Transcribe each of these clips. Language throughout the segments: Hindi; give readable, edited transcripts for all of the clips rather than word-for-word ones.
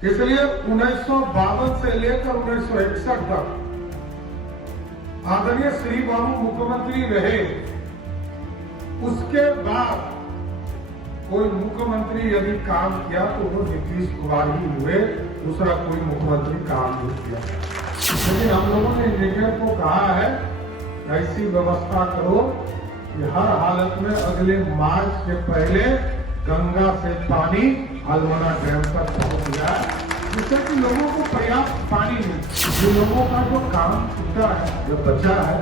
इसलिए 1952 से लेकर 1961 तक आदरणीय श्री बाबू मुख्यमंत्री रहे। उसके बाद कोई मुख्यमंत्री यदि काम किया तो वो नीतीश कुमार ही हुए, दूसरा कोई मुख्यमंत्री काम नहीं किया। लेकिन हम लोगों ने इंजीनियर को कहा है ऐसी व्यवस्था करो कि हर हालत में अगले मार्च के पहले गंगा से पानी हल्द्वानी डैम तक पहुंच जाए, जिससे कि लोगों को पर्याप्त पानी मिले। जो लोगों का जो काम छूटा है, जो बचा है,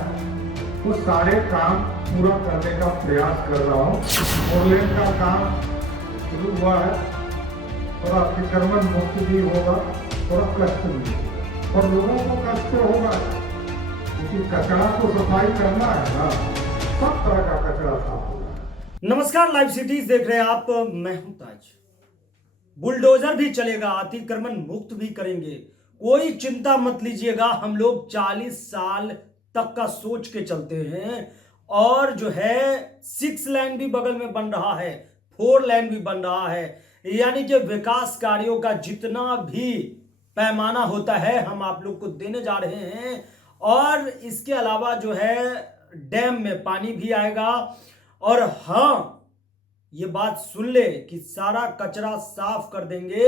वो सारे काम पूरा करने का प्रयास कर रहा हूँ। फोरलेन का काम शुरू हुआ है, थोड़ा अतिक्रमण मुक्त भी होगा, थोड़ा कष्ट भी, और लोगों को कष्ट होगा क्योंकि कचरा को सफाई करना है ना, सब तरह का कचरा साफ होगा। नमस्कार, लाइव सिटीज देख रहे हैं आप, मैं हूं ताज। बुलडोजर भी चलेगा, अतिक्रमण मुक्त भी करेंगे, कोई चिंता मत लीजिएगा। हम लोग 40 साल तक का सोच के चलते हैं और जो है 6 लेन भी बगल में बन रहा है, 4 लेन भी बन रहा है, यानी कि विकास कार्यों का जितना भी पैमाना होता है हम आप लोग को देने जा रहे हैं। और इसके अलावा जो है डैम में पानी भी आएगा। और हाँ, ये बात सुन ले कि सारा कचरा साफ कर देंगे।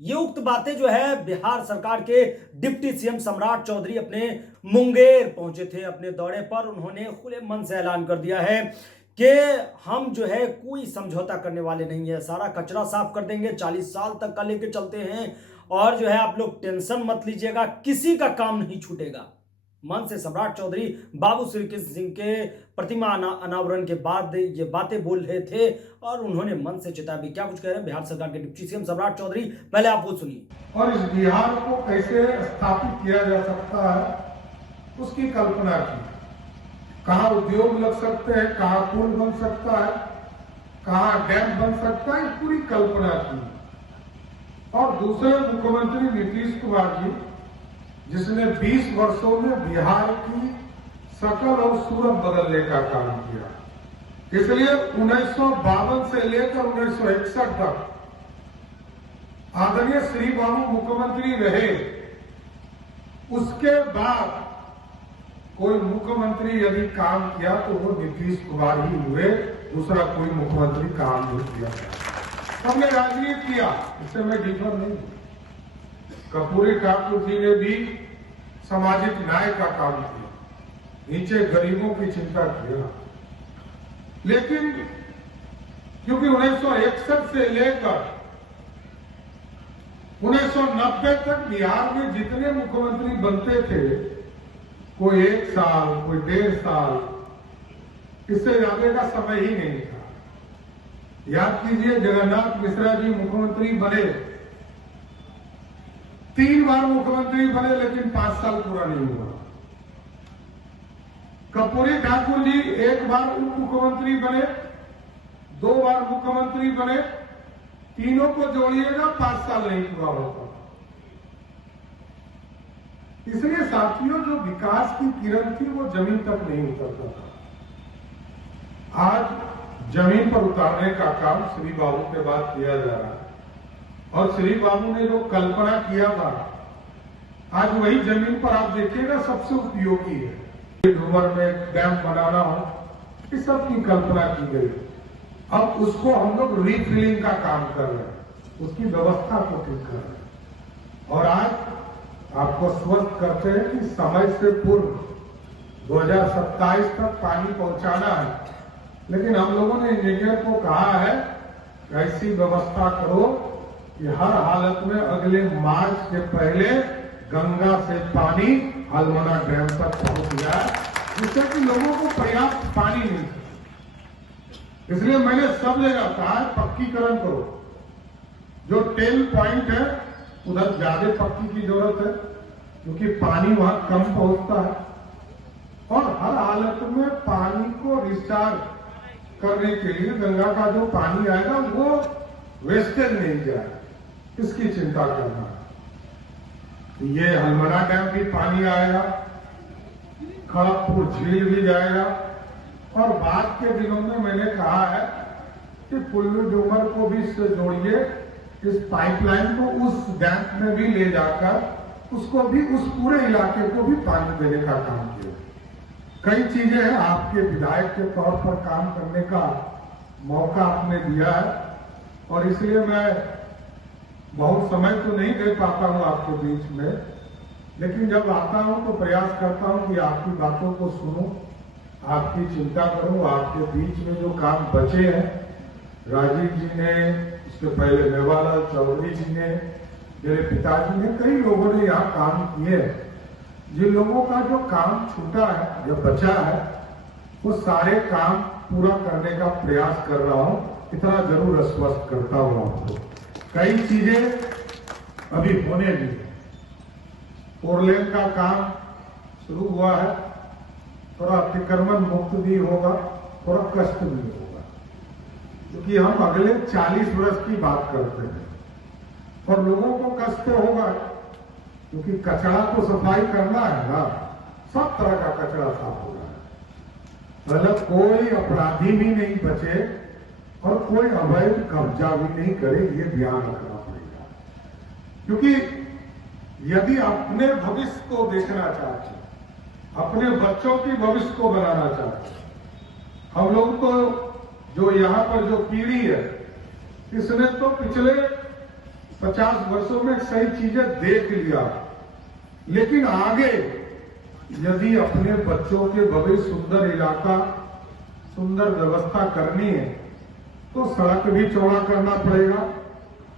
ये उक्त बातें जो है बिहार सरकार के डिप्टी सीएम सम्राट चौधरी अपने मुंगेर पहुंचे थे अपने दौरे पर। उन्होंने खुले मन से ऐलान कर दिया है कि हम जो है कोई समझौता करने वाले नहीं है, सारा कचरा साफ कर देंगे, 40 साल तक का लेके चलते हैं। और जो है आप लोग टेंशन मत लीजिएगा, किसी का काम नहीं छूटेगा। मन से सम्राट चौधरी बाबू श्री कृष्ण सिंह के प्रतिमा अनावरण के बाद ये बातें बोल रहे थे और उन्होंने मन से चिताया भी। क्या कुछ कह रहे हैं बिहार सरकार के डिप्टी सीएम सम्राट चौधरी, पहले आप वो सुनिए। और इस बिहार को कैसे स्थापित किया जा सकता है उसकी कल्पना की। कहाँ उद्योग लग सकते हैं, कहाँ पुल बन सकता है, कहाँ डैम बन सकता है, पूरी कल्पना की। और दूसरे मुख्यमंत्री नीतीश कुमार जी, जिसने 20 वर्षों में बिहार की शकल और सूरत बदलने का काम किया। इसलिए 1952 से लेकर 1961 तक आदरणीय श्री बाबू मुख्यमंत्री रहे। उसके बाद कोई मुख्यमंत्री यदि काम किया तो वो नीतीश कुमार ही हुए, दूसरा कोई मुख्यमंत्री काम नहीं किया। हमने राजनीति किया, इससे मैं डिफर नहीं। कर्पूरी ठाकुर जी ने भी सामाजिक न्याय का काम किया, नीचे गरीबों की चिंता किया। लेकिन क्योंकि 1961 से लेकर 1990 तक बिहार में जितने मुख्यमंत्री बनते थे, कोई 1 साल, कोई 1.5 साल, इससे ज्यादा का समय ही नहीं था। याद कीजिए, जगन्नाथ मिश्रा जी मुख्यमंत्री बने, 3 बार मुख्यमंत्री बने, लेकिन 5 साल पूरा नहीं हुआ। कर्पूरी ठाकुर जी 1 बार उप मुख्यमंत्री बने, 2 बार मुख्यमंत्री बने, तीनों को जोड़िएगा 5 साल नहीं पूरा होता। इसलिए साथियों, जो विकास की किरण थी वो जमीन तक नहीं उतरता था। आज जमीन पर उतारने का काम श्री बाबू के बाद किया जा रहा है। और श्री बाबू ने जो कल्पना किया था, आज वही जमीन पर आप देखिएगा सबसे उपयोगी है। डूमर में डैम बनाना हो, इस सब की कल्पना की गई। अब उसको हम लोग रीफिलिंग का काम कर रहे हैं, उसकी व्यवस्था को ठीक कर रहे हैं। और आज आपको स्वस्थ करते हैं कि समय से पूर्व 2027 तक पानी पहुंचाना है। लेकिन हम लोगों ने इंजीनियर को कहा है ऐसी व्यवस्था करो कि हर हालत में अगले मार्च के पहले गंगा से पानी हल्द्वानी डैम तक पहुंच जाए, जिससे कि लोगों को पर्याप्त पानी मिल सके। इसलिए मैंने सब जगह कहा है पक्कीकरण करो। जो 10 पॉइंट है उधर ज्यादा पक्की की जरूरत है, क्योंकि पानी वहां कम पहुंचता है। और हर हालत में पानी को रिचार्ज करने के लिए गंगा का जो पानी आएगा वो वेस्टेज नहीं जाए, इसकी चिंता करना है। ये हल्द्वानी डैम भी पानी आएगा, खड़गपुर झील भी जाएगा। और बाद के दिनों में मैंने कहा है कि पुल्लू डूमर को भी इससे जोड़िए, इस पाइपलाइन को उस डैम में भी ले जाकर उसको भी, उस पूरे इलाके को भी पानी देने का काम किया। कई चीजें हैं, आपके विधायक के तौर पर काम करने का मौका आपने दिया है और इसलिए मैं बहुत समय तो नहीं दे पाता हूं आपके बीच में, लेकिन जब आता हूं तो प्रयास करता हूं कि आपकी बातों को सुनूं, आपकी चिंता करूं। आपके बीच में जो काम बचे हैं, राजीव जी ने, उसके पहले मेवालाल चौधरी जी ने, मेरे पिताजी ने, कई लोगों ने यहाँ काम किए हैं। जिन लोगों का जो काम छूटा है या बचा है, वो सारे काम पूरा करने का प्रयास कर रहा हूं। इतना जरूर आश्वस्त करता हूं आपको। कई चीजें अभी होने भी, फोरलेन का काम शुरू हुआ है, थोड़ा अतिक्रमण मुक्त भी होगा, थोड़ा कष्ट भी होगा, क्योंकि हम अगले 40 वर्ष की बात करते हैं और लोगों को कष्ट तो होगा, क्योंकि कचरा तो सफाई करना है ना, सब तरह का कचरा साफ हो रहा है। मतलब कोई अपराधी भी नहीं बचे और कोई अवैध कब्जा भी नहीं करे, ये ध्यान रखना पड़ेगा। क्योंकि यदि अपने भविष्य को देखना चाहते, अपने बच्चों की भविष्य को बनाना चाहते, हम लोग तो जो यहाँ पर जो पीढ़ी है, इसने तो पिछले 50 वर्षों में सही चीजें देख लिया, लेकिन आगे यदि अपने बच्चों के भविष्य, सुंदर इलाका, सुंदर व्यवस्था करनी है तो सड़क भी चौड़ा करना पड़ेगा,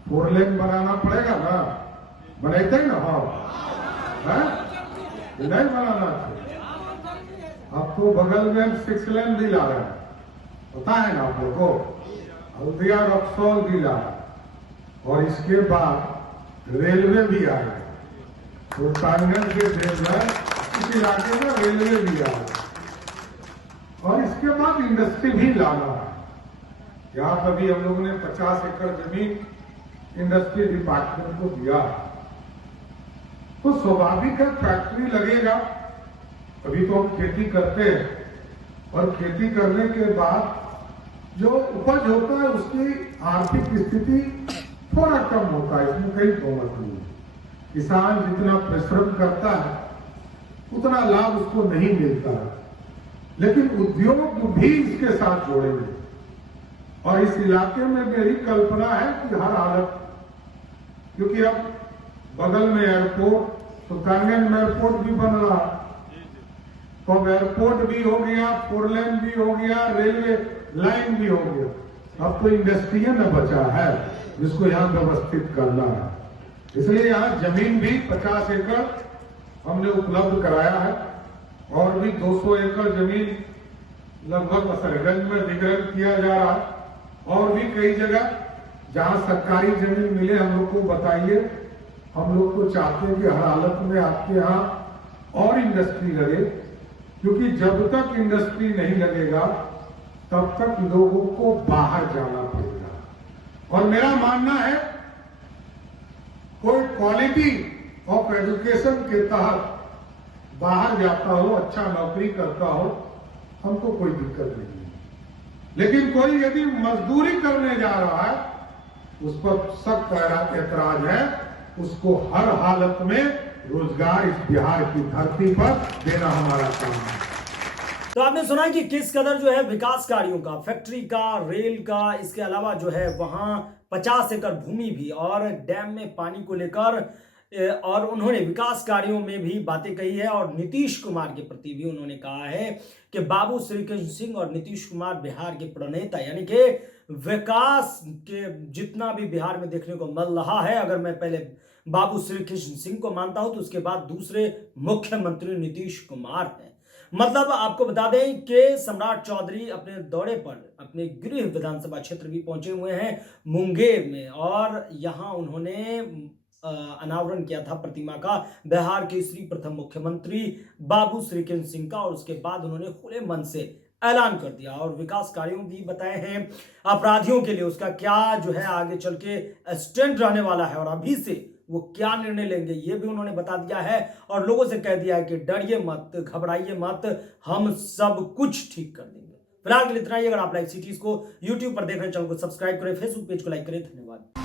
फोरलेन बनाना पड़ेगा ना, बनाते ही ना, हाँ, नहीं बनाना चाहिए। अब तो बगल में 6 लेन भी ला रहे हैं, पता है ना आप लोगों को, हल्दिया रक्सौल भी ला रहा है, और इसके बाद रेलवे भी आएगा, सुल्तानगंज के देवघर इस इलाके में रेलवे भी आएगा, और इसके बाद इंडस्ट्री भी लाना है। यहाँ पर भी हम लोगों ने 50 एकड़ जमीन इंडस्ट्री डिपार्टमेंट को दिया, तो स्वाभाविक है फैक्ट्री लगेगा। अभी तो हम खेती करते हैं और खेती करने के बाद जो उपज होता है उसकी आर्थिक स्थिति थोड़ा कम होता है, इसमें कई तोमत नहीं है। किसान जितना परिश्रम करता है उतना लाभ उसको नहीं मिलता है, लेकिन उद्योग भी इसके साथ जोड़ेंगे। और इस इलाके में मेरी कल्पना है कि हर हालत, क्योंकि अब बगल में एयरपोर्ट, सुल्तानगंज में एयरपोर्ट भी बन रहा, तो अब एयरपोर्ट भी हो गया, फोरलेन भी हो गया, रेलवे लाइन भी हो गया, अब तो इंडस्ट्री में बचा है जिसको यहाँ व्यवस्थित करना है। इसलिए यहाँ जमीन भी 50 एकड़ हमने उपलब्ध कराया है, और भी 200 एकड़ जमीन लगभग असरगंज में अधिग्रहण किया जा रहा है, और भी कई जगह जहां सरकारी जमीन मिले हम लोग को बताइए। हम लोग तो चाहते हैं कि हर हालत में आपके यहाँ और इंडस्ट्री लगे, क्योंकि जब तक इंडस्ट्री नहीं लगेगा तब तक लोगों को बाहर जाना पड़ेगा। और मेरा मानना है कोई क्वालिटी ऑफ एजुकेशन के तहत बाहर जाता हो, अच्छा नौकरी करता हो, हमको कोई दिक्कत नहीं है, लेकिन कोई यदि मजदूरी करने जा रहा है उस पर सख्त ऐतराज है, उसको हर हालत में रोजगार इस बिहार की धरती पर देना हमारा काम है। तो आपने सुना कि किस कदर जो है विकास कार्यों का, फैक्ट्री का, रेल का, इसके अलावा जो है वहां 50 एकड़ भूमि भी और डैम में पानी को लेकर, और उन्होंने विकास कार्यों में भी बातें कही है। और नीतीश कुमार के प्रति भी उन्होंने कहा है कि बाबू श्रीकृष्ण सिंह और नीतीश कुमार बिहार के प्रणेता, यानी कि विकास के जितना भी बिहार में देखने को मिल रहा है, अगर मैं पहले बाबू श्रीकृष्ण सिंह को मानता हूं तो उसके बाद दूसरे मुख्यमंत्री नीतीश कुमार हैं। मतलब आपको बता दें कि सम्राट चौधरी अपने दौरे पर अपने गृह विधानसभा क्षेत्र भी पहुंचे हुए हैं मुंगेर में, और यहां उन्होंने अनावरण किया था प्रतिमा का, बिहार के श्री प्रथम मुख्यमंत्री बाबू श्रीकृष्ण सिंह का, और उसके बाद उन्होंने खुले मन से ऐलान कर दिया और विकास कार्यों भी बताए हैं। अपराधियों के लिए उसका क्या जो है आगे चल के स्टैंड रहने वाला है और अभी से वो क्या निर्णय लेंगे ये भी उन्होंने बता दिया है, और लोगों से कह दिया है कि डरिए मत, घबराइए मत, हम सब कुछ ठीक कर देंगे। फिलहाल के लिए इतना ही। अगर आप लाइव सिटीज को यूट्यूब पर देख रहे हैं, चैनल को सब्सक्राइब करें, फेसबुक पेज को लाइक करें। धन्यवाद।